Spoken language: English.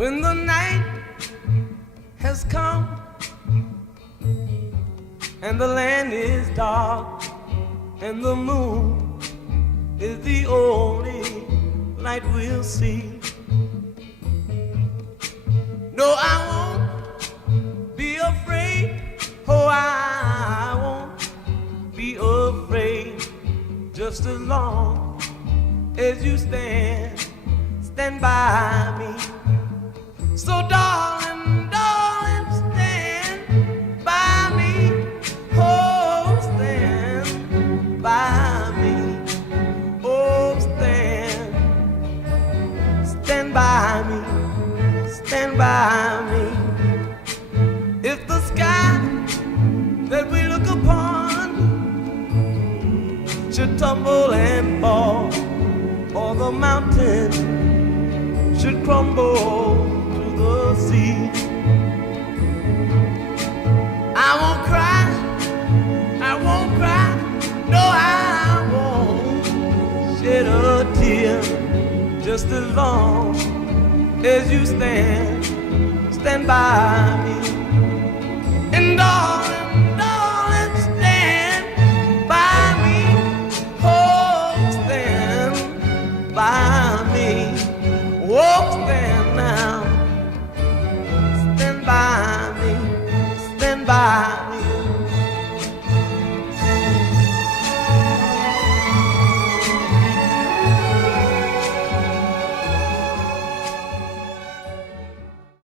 When the night has come and the land is dark and the moon is the only light we'll see. No, I won't be afraid. Oh, I won't be afraid. Just as long as you stand by me. So darling, darling, stand by me. Oh, stand by me. Oh, stand by me. Stand by me. If the sky that we look upon should tumble and fall, or the mountain should crumble to the sea, I won't cry, I won't cry, no, I won't shed a tear. Just as long as you stand by me.